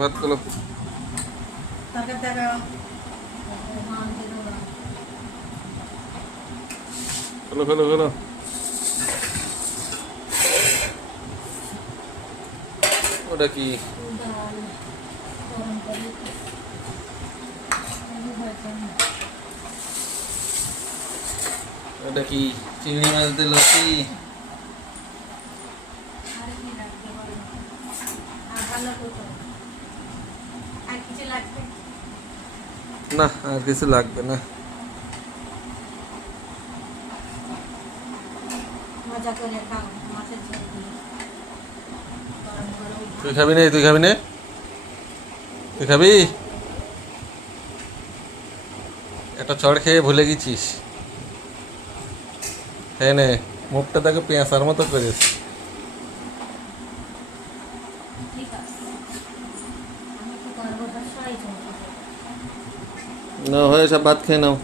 ভাত করো। খোলো খোলো খোলো। ওটা কি? ওটা কি চিংড়ি মাছ দিয়ে লস্যি? না আর কিছু লাগবে না। তুই খাবি না? তুই খাবি না? তুই খাবি? একটা চড় খেয়ে ভুলে গেছিস। হ্যাঁ নে, মুখটা তাকে পেঁয়াসার মতো করিস। না হয় সব ভাত খেয়ে নাও।